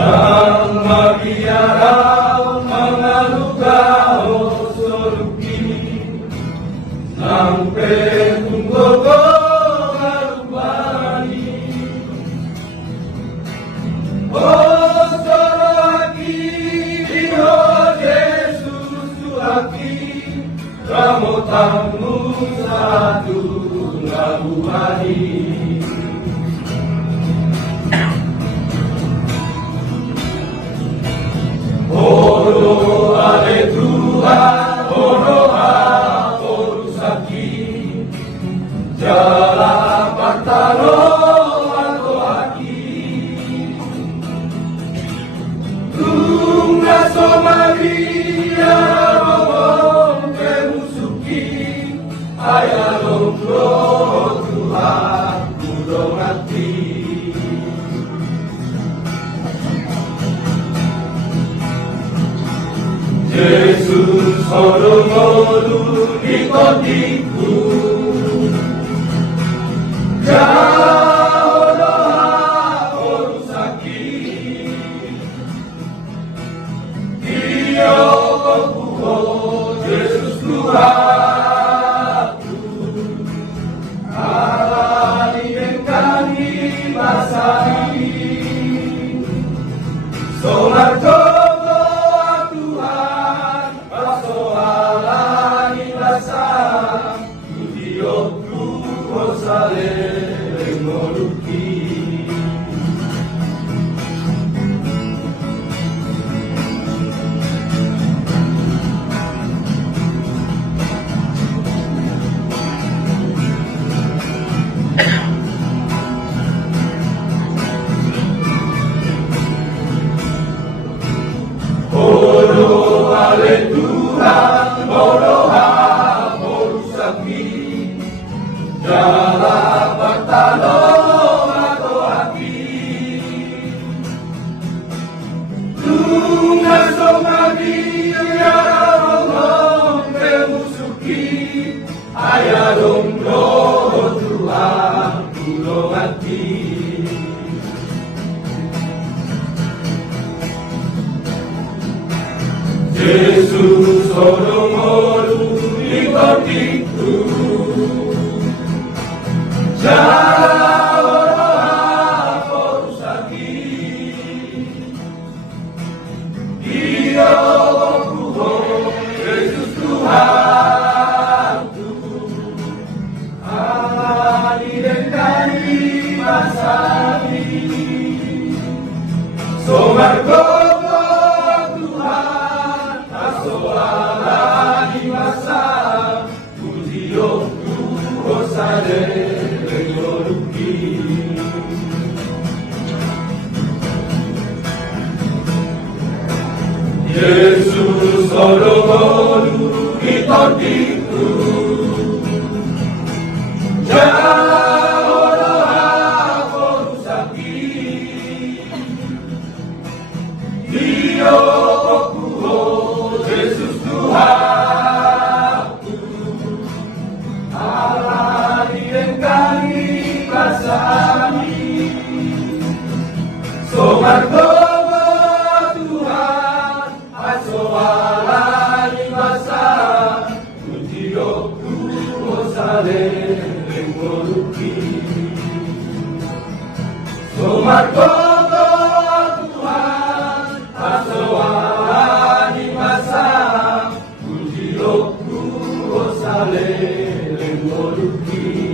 Sang Maria rao mangalugao soluki nang petunggogo ngalubani oh sorohaki ino Yesus suhaki ramotamu satu ngalubani. Oro ale Tuhan, oro aku sakit, jalan partano aku aki. Tunga Somalia robong kemusuki, ayalong roh Tuhan kudongati. Yesus horong-horong ikotiku jauh doa sakit Dia kuho Yesus Tuhanku alani engkani masai somarto Tuhan, oroha, morusaki, jalan pertolong atau hati. Tunga somadi, ayarong kemusuki, ayarong roh Tuhan, tulong hati. Yesus horong-horong ikotiku jauh aku sakit Dia kuho Yesus Tuhanku alani dengkani masani somargo Yesus horong-horong ikotiku jauh aku sakit Dia kuho Yesus Tuhanku alani engkani kasani somargo Somargogo Tuhan, asoalani masa, kunjilokku osale lengoluki.